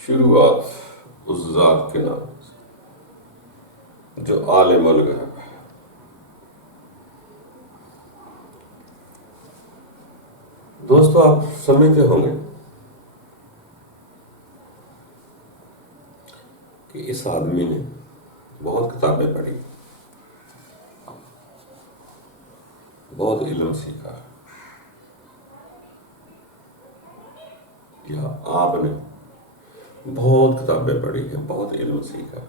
شروعات اس ذات کے نام جو عالم الغیب ہے۔ دوستو، آپ سمجھتے ہوں گے کہ اس آدمی نے بہت کتابیں پڑھی، بہت علم سیکھا، یا آپ نے بہت کتابیں پڑھی ہیں، بہت علم سیکھا۔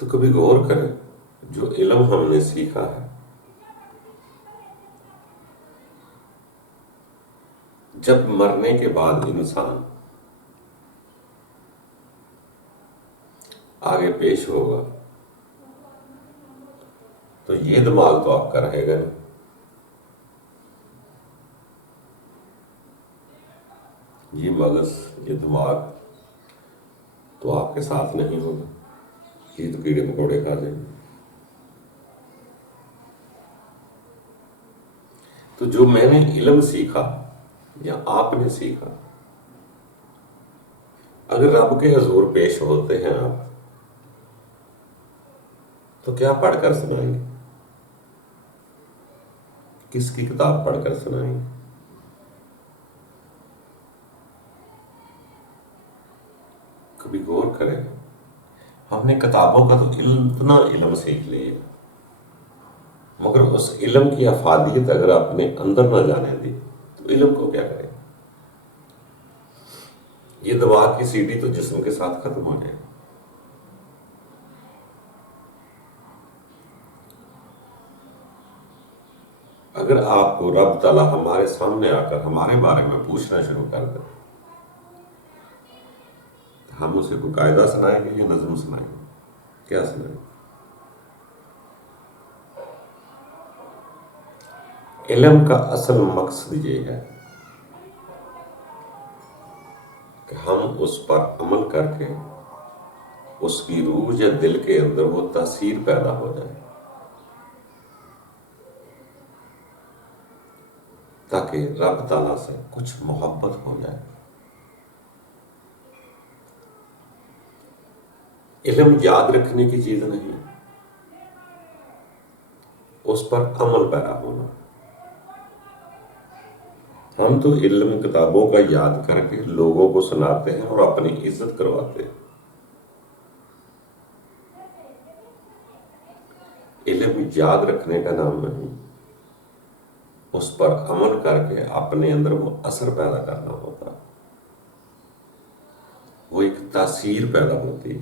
تو کبھی غور کریں، جو علم ہم نے سیکھا ہے، جب مرنے کے بعد انسان آگے پیش ہوگا تو یہ دماغ تو آپ کا رہے گا نہیں، یہ مغز، یہ دماغ تو آپ کے ساتھ نہیں ہوگا، یہ تو کیڑے مکوڑے کھا جائیں گے۔ تو جو میں نے علم سیکھا یا آپ نے سیکھا، اگر رب کے حضور پیش ہوتے ہیں آپ، تو کیا پڑھ کر سنائیں گے؟ کس کی کتاب پڑھ کر سنائیں گے؟ کبھی غور کریں، ہم نے کتابوں کا تو اتنا علم سیکھ لیا، مگر اس علم کی افادیت اگر آپ نے اندر نہ جانے دی تو علم کو کیا کریں؟ یہ دماغ کی سیڑھی تو جسم کے ساتھ ختم ہو جائے۔ اگر آپ کو رب تعالیٰ ہمارے سامنے آ کر ہمارے بارے میں پوچھنا شروع کر دے، ہم اسے کوئی قاعدہ سنائیں گے یا نظم سنائیں گے؟ کیا سنائیں گے؟ علم کا اصل مقصد یہ ہے کہ ہم اس پر عمل کر کے اس کی روح یا دل کے اندر وہ تاثیر پیدا ہو جائے، تاکہ رب تعالیٰ سے کچھ محبت ہو جائے۔ علم یاد رکھنے کی چیز نہیں، اس پر عمل پیرا ہونا۔ ہم تو علم کتابوں کا یاد کر کے لوگوں کو سناتے ہیں اور اپنی عزت کرواتے ہیں۔ علم یاد رکھنے کا نام نہیں، اس پر عمل کر کے اپنے اندر وہ اثر پیدا کرنا ہوتا، وہ ایک تاثیر پیدا ہوتی۔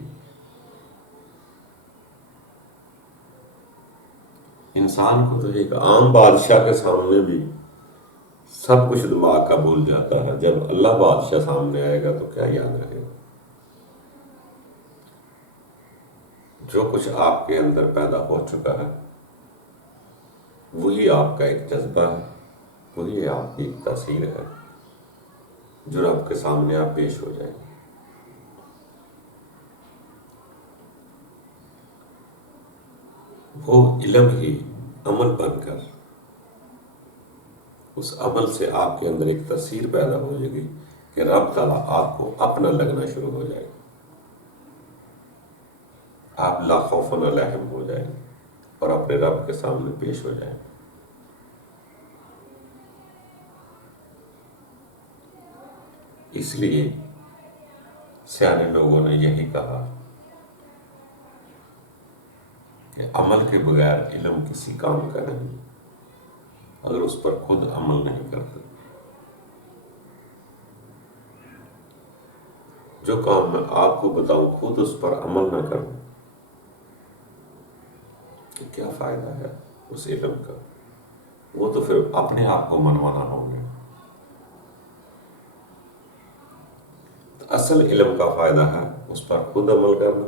انسان کو تو ایک عام بادشاہ کے سامنے بھی سب کچھ دماغ کا بھول جاتا ہے، جب اللہ بادشاہ سامنے آئے گا تو کیا یاد رہے گا؟ جو کچھ آپ کے اندر پیدا ہو چکا ہے وہی آپ کا ایک جذبہ ہے، وہی آپ کی ایک تاثیر ہے، جو رب کے سامنے آپ پیش ہو جائیں گے۔ وہ علم ہی عمل بن کر اس عمل سے آپ کے اندر ایک تاثیر پیدا ہو جائے گی کہ رب تعالیٰ آپ کو اپنا لگنا شروع ہو جائے گا، آپ لا خوف علیہم ہو جائیں گے اور اپنے رب کے سامنے پیش ہو جائیں گے۔ اس لیے سیانے لوگوں نے یہی کہا کہ عمل کے بغیر علم کسی کام کا نہیں، اگر اس پر خود عمل نہیں کرتے۔ جو کام میں آپ کو بتاؤں خود اس پر عمل نہ کروں تو کیا فائدہ ہے اس علم کا؟ وہ تو پھر اپنے آپ کو منوانا ہوگا۔ اصل علم کا فائدہ ہے اس پر خود عمل کرنا،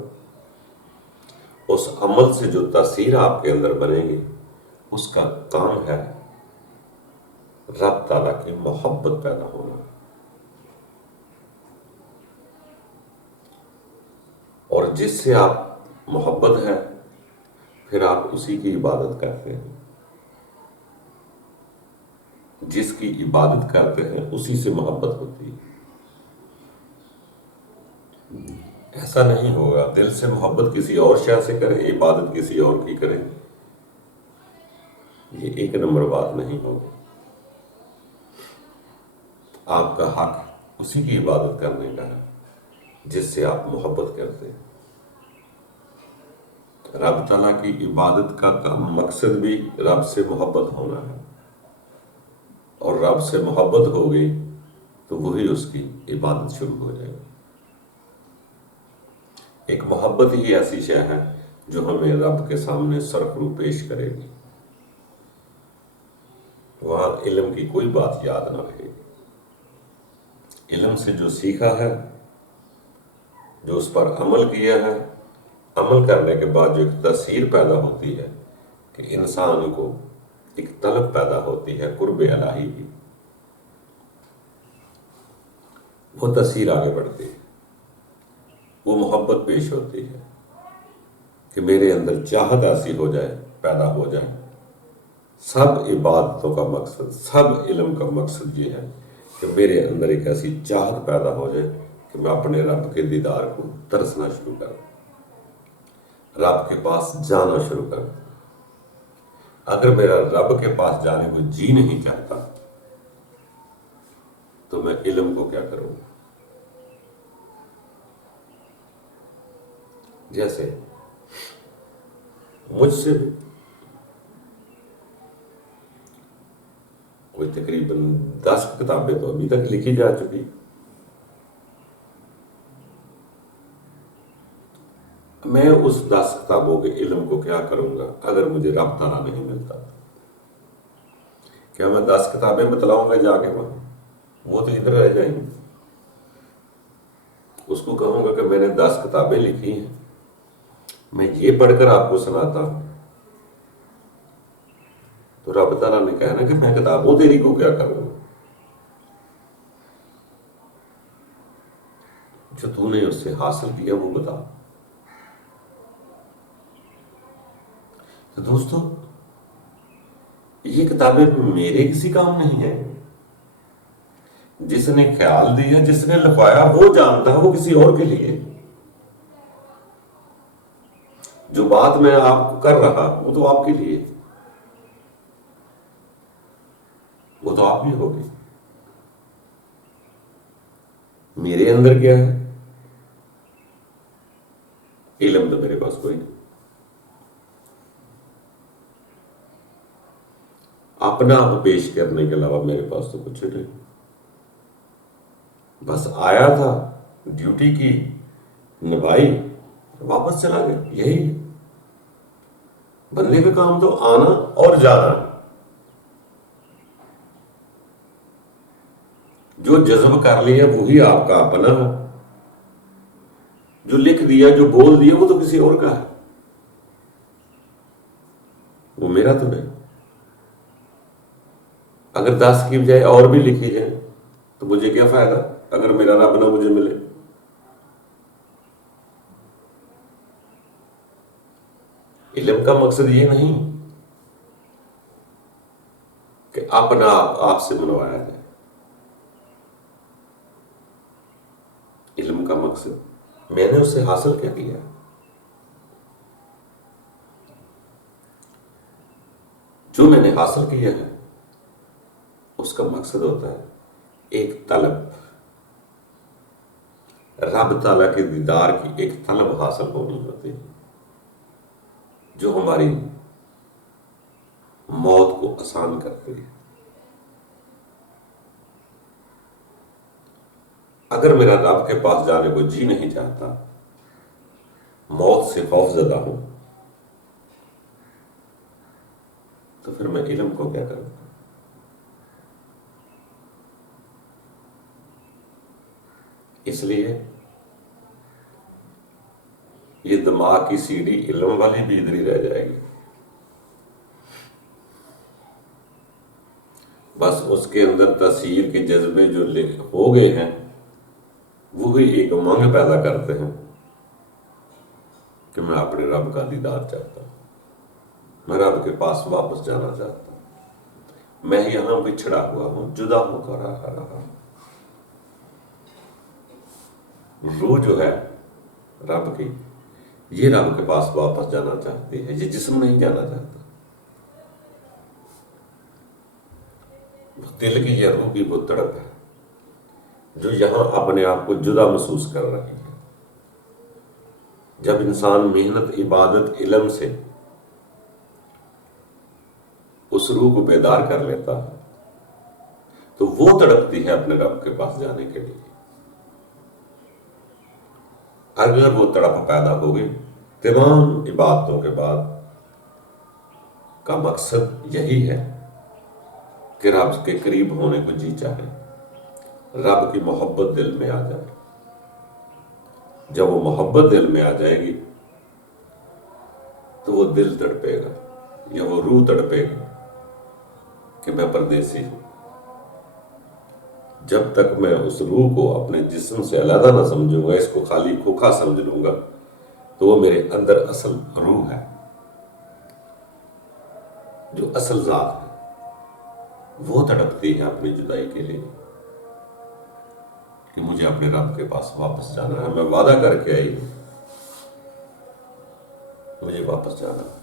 اس عمل سے جو تاثیر آپ کے اندر بنے گی اس کا کام ہے رب تعالیٰ کی محبت پیدا ہونا، اور جس سے آپ محبت ہے پھر آپ اسی کی عبادت کرتے ہیں۔ جس کی عبادت کرتے ہیں اسی سے محبت ہوتی ہے. ایسا نہیں ہوگا دل سے محبت کسی اور شے سے کریں، عبادت کسی اور کی کریں، یہ ایک نمبر بات نہیں ہوگی. آپ کا حق اسی کی عبادت کرنے کا ہے جس سے آپ محبت کرتے ہیں. رب تعالیٰ کی عبادت کا مقصد بھی رب سے محبت ہونا ہے، اور رب سے محبت ہو گئی تو وہی اس کی عبادت شروع ہو جائے گی. ایک محبت ہی ایسی شے ہے جو ہمیں رب کے سامنے سرخرو پیش کرے گی. وہاں علم کی کوئی بات یاد نہ رہے گی. علم سے جو سیکھا ہے، جو اس پر عمل کیا ہے، عمل کرنے کے بعد جو ایک تاثیر پیدا ہوتی ہے کہ انسان کو ایک طلب پیدا ہوتی ہے قرب الہی کی، وہ تاثیر آگے بڑھتی ہے، وہ محبت پیش ہوتی ہے کہ میرے اندر چاہت ایسی ہو جائے، پیدا ہو جائے. سب عبادتوں کا مقصد، سب علم کا مقصد یہ ہے کہ میرے اندر ایک ایسی چاہت پیدا ہو جائے کہ میں اپنے رب کے دیدار کو ترسنا شروع کروں، رب کے پاس جانا شروع کروں. اگر میرا رب کے پاس جانے کو جی نہیں چاہتا تو میں علم کو کیا کروں؟ جیسے مجھ سے کوئی تقریباً 10 کتابیں تو ابھی تک لکھی جا چکی. میں اس 10 کتابوں کے علم کو کیا کروں گا اگر مجھے رب تعالیٰ نہیں ملتا؟ کیا میں 10 کتابیں بتلاؤں گا جا کے وہاں؟ وہ تو ادھر رہ جائیں گے. اس کو کہوں گا کہ میں نے 10 کتابیں لکھی ہیں، میں یہ پڑھ کر آپ کو سناتا ہوں، تو رب تعالیٰ نے کہنا کہ میں کتابوں تیری کو کیا کروں؟ جو تو نے اس سے حاصل کیا وہ بتا. تو دوستو، یہ کتابیں میرے کسی کام نہیں ہیں. جس نے خیال دیا، جس نے لکھوایا وہ جانتا ہے، وہ کسی اور کے لیے. جو بات میں آپ کو کر رہا وہ تو آپ کے لیے، وہ تو آپ ہی ہوگی. میرے اندر کیا ہے؟ علم تو میرے پاس کوئی نہیں. اپنا آپ پیش کرنے کے علاوہ میرے پاس تو کچھ نہیں. بس آیا تھا، ڈیوٹی کی، نبھائی، واپس چلا گیا. یہی بندے کا کام تو آنا اور جانا. جو جذب کر لیا وہی آپ کا اپنا ہے، جو لکھ دیا، جو بول دیا وہ تو کسی اور کا ہے، وہ میرا تو نہیں. اگر 10 کی بجائے اور بھی لکھی جائے تو مجھے کیا فائدہ اگر میرا رب نہ مجھے ملے؟ علم کا مقصد یہ نہیں کہ اپنا آپ سے منوایا جائے. علم کا مقصد میں نے اس سے حاصل کیا کیا. جو میں نے حاصل کیا ہے اس کا مقصد ہوتا ہے ایک طلب، رب تعالیٰ کے دیدار کی ایک طلب حاصل ہونی ہوتی ہے جو ہماری موت کو آسان کرتی ہے. اگر میرا رب کے پاس جانے کو جی نہیں چاہتا، موت سے خوف زدہ ہوں، تو پھر میں علم کو کیا کروں؟ اس لیے یہ دماغ کی سیڑھی علم والی بھی ادھر ہی رہ جائے گی. بس اس کے اندر تاثیر کے جذبے جو ہو گئے ہیں وہی ایک امنگ پیدا کرتے ہیں کہ میں اپنے رب کا دیدار چاہتا ہوں، میں رب کے پاس واپس جانا چاہتا ہوں. میں یہاں بچھڑا ہوا ہوں، جدا ہو کر آ رہا ہوں۔ روح جو ہے رب کی، یہ رب کے پاس واپس جانا چاہتی ہے، یہ جسم نہیں جانا چاہتا۔ دل کی یہ روح کی وہ تڑپ ہے جو یہاں اپنے آپ کو جدا محسوس کر رہی ہے۔ جب انسان محنت، عبادت، علم سے اس روح کو بیدار کر لیتا ہے تو وہ تڑپتی ہے اپنے رب کے پاس جانے کے لیے۔ اگر وہ تڑپ پیدا ہوگی، تمام عبادتوں کے بعد کا مقصد یہی ہے کہ رب کے قریب ہونے کو جی چاہے، رب کی محبت دل میں آ جائے۔ جب وہ محبت دل میں آ جائے گی تو وہ دل تڑپے گا یا وہ روح تڑپے گی کہ میں پردیسی ہوں۔ جب تک میں اس روح کو اپنے جسم سے علیحدہ نہ سمجھوں گا، اس کو خالی کھوکھا سمجھ لوں گا، تو وہ میرے اندر اصل روح ہے، جو اصل ذات ہے، وہ تڑپتی ہے اپنی جدائی کے لیے کہ مجھے اپنے رب کے پاس واپس جانا ہے۔ میں وعدہ کر کے آئی ہوں، مجھے واپس جانا ہے۔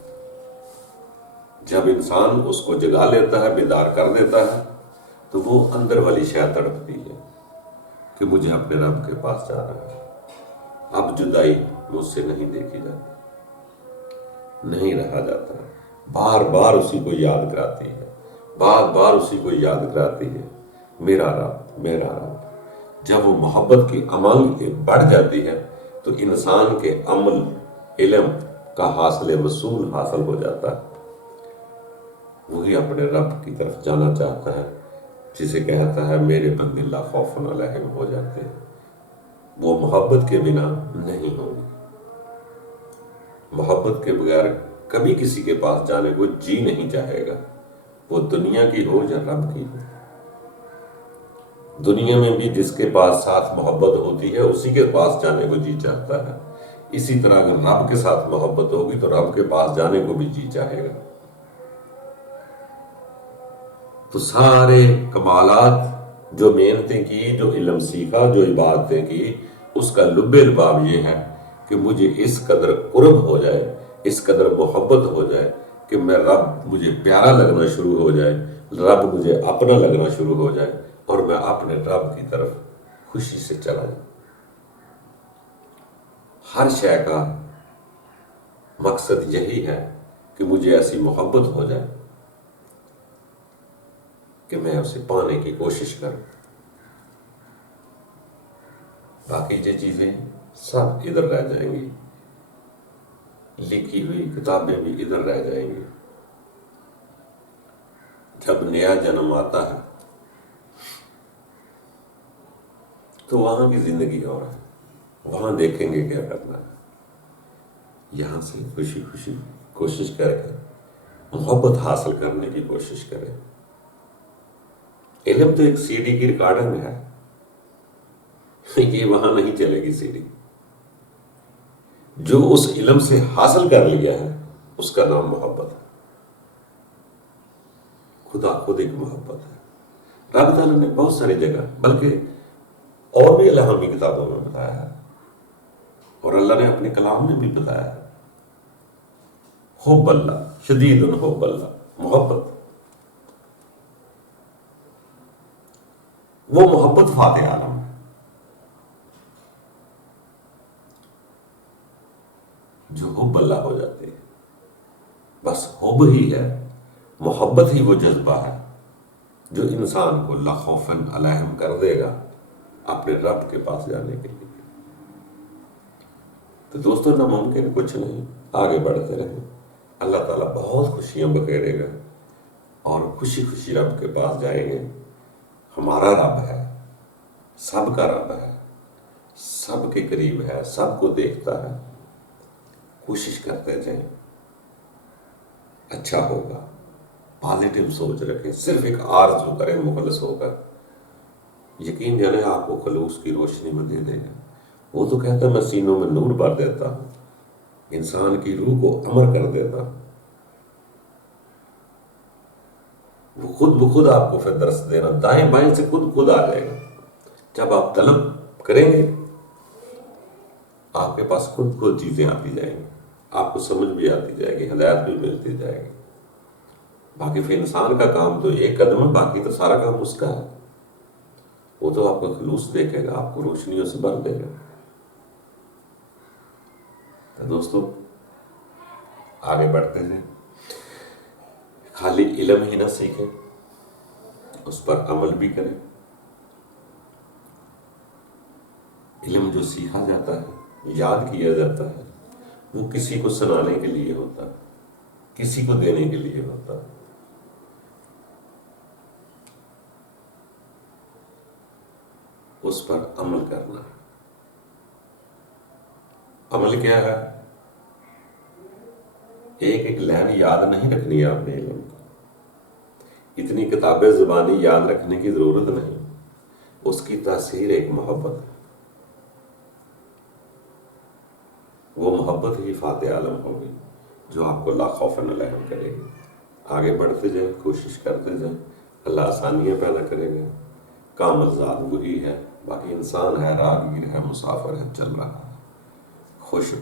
جب انسان اس کو جگا لیتا ہے، بیدار کر دیتا ہے، تو وہ اندر والی شے تڑپتی ہے کہ مجھے اپنے رب کے پاس جانا ہے۔ اب جدائی مجھ سے نہیں دیکھی جاتی، نہیں رہا جاتا، بار بار اسی کو یاد کراتی ہے، بار بار اسی کو یاد کراتی ہے، میرا رب، میرا رب۔ جب وہ محبت کی عمل بڑھ جاتی ہے تو انسان کے عمل، علم کا حاصل وصول حاصل ہو جاتا ہے، وہی اپنے رب کی طرف جانا چاہتا ہے، جسے کہتا ہے میرے بندے لا خوف علیہم ہو جاتے ہیں۔ وہ محبت کے بنا نہیں ہوگی، محبت کے بغیر کبھی کسی کے پاس جانے کو جی نہیں چاہے گا، وہ دنیا کی ہو یا رب کی ہو۔ دنیا میں بھی جس کے پاس ساتھ محبت ہوتی ہے اسی کے پاس جانے کو جی چاہتا ہے، اسی طرح اگر رب کے ساتھ محبت ہوگی تو رب کے پاس جانے کو بھی جی چاہے گا۔ تو سارے کمالات، جو محنتیں کی، جو علم سیکھا، جو عبادتیں کی، اس کا لب لباب یہ ہے کہ مجھے اس قدر قرب ہو جائے، اس قدر محبت ہو جائے کہ میں رب مجھے پیارا لگنا شروع ہو جائے، رب مجھے اپنا لگنا شروع ہو جائے، اور میں اپنے رب کی طرف خوشی سے چلا جاؤں۔ ہر شے کا مقصد یہی ہے کہ مجھے ایسی محبت ہو جائے کہ میں اسے پانے کی کوشش کروں۔ باقی یہ چیزیں سب ادھر رہ جائیں گی، لکھی ہوئی کتابیں بھی ادھر رہ جائیں گی۔ جب نیا جنم آتا ہے تو وہاں کی زندگی اور ہے، وہاں دیکھیں گے کیا کرنا ہے۔ یہاں سے خوشی خوشی کوشش کر کے محبت حاصل کرنے کی کوشش کریں۔ علم تو ایک سی ڈی کی ریکارڈنگ ہے، یہ وہاں نہیں چلے گی سی ڈی۔ جو اس علم سے حاصل کر لیا ہے اس کا نام محبت ہے۔ خدا خود ایک محبت ہے۔ رب تعالیٰ نے بہت ساری جگہ، بلکہ اور بھی الہامی کتابوں میں بتایا ہے، اور اللہ نے اپنے کلام میں بھی بتایا ہے، حب اللہ شدید حب اللہ، محبت، وہ محبت فاتح عالم ہے۔ جو حب اللہ ہو جاتے ہیں، بس حب ہی ہے، محبت ہی وہ جذبہ ہے جو انسان کو لا خوف علیہم کر دے گا اپنے رب کے پاس جانے کے لیے۔ تو دوستو، ناممکن کچھ نہیں، آگے بڑھتے رہیں، اللہ تعالیٰ بہت خوشیاں بخیرے گا اور خوشی خوشی رب کے پاس جائیں گے۔ ہمارا رب ہے، سب کا رب ہے، سب کے قریب ہے، سب کو دیکھتا ہے۔ کوشش کرتے جائیں، اچھا ہوگا، پازیٹیو سوچ رکھیں، صرف ایک آرزو کریں مخلص ہو کر، یقین جانے آپ کو خلوص کی روشنی میں دے دے گا۔ وہ تو کہتا ہے میں سینوں میں نور بھر دیتا ہوں، انسان کی روح کو امر کر دیتا ہوں۔ وہ خود بخود آپ کو پھر درس دینا، دائیں بائیں سے خود آ جائے گا۔ جب آپ طلب کریں گے آپ کے پاس خود چیزیں آتی جائیں گی، آپ کو سمجھ بھی آتی جائے گی، ہدایت بھی ملتی جائے گی۔ باقی پھر انسان کا کام تو ایک قدم ہے، باقی تو سارا کام اس کا ہے۔ وہ تو آپ کو خلوص دیکھے گا، آپ کو روشنیوں سے بھر دے گا۔ تو دوستو آگے بڑھتے ہیں، خالی علم ہی نہ سیکھیں، اس پر عمل بھی کریں۔ علم جو سیکھا جاتا ہے، یاد کیا جاتا ہے، وہ کسی کو سنانے کے لیے ہوتا ہے، کسی کو دینے کے لیے ہوتا ہے۔ اس پر عمل کرنا ہے۔ عمل کیا ہے؟ ایک ایک لائن یاد نہیں رکھنی ہے آپ نے علم کی، اتنی کتابیں زبانی یاد رکھنے کی ضرورت نہیں، اس کی تاثیر ایک محبت ہے، وہ محبت ہی فاتح عالم ہوگی جو آپ کو لا خوف علیہم کرے گی۔ آگے بڑھتے جائیں، کوشش کرتے جائیں، اللہ آسانیاں پیدا کرے گا۔ کامل ذات وہی ہے، باقی انسان ہے، راہگیر ہے، مسافر ہے، چل رہا ہے۔ خوش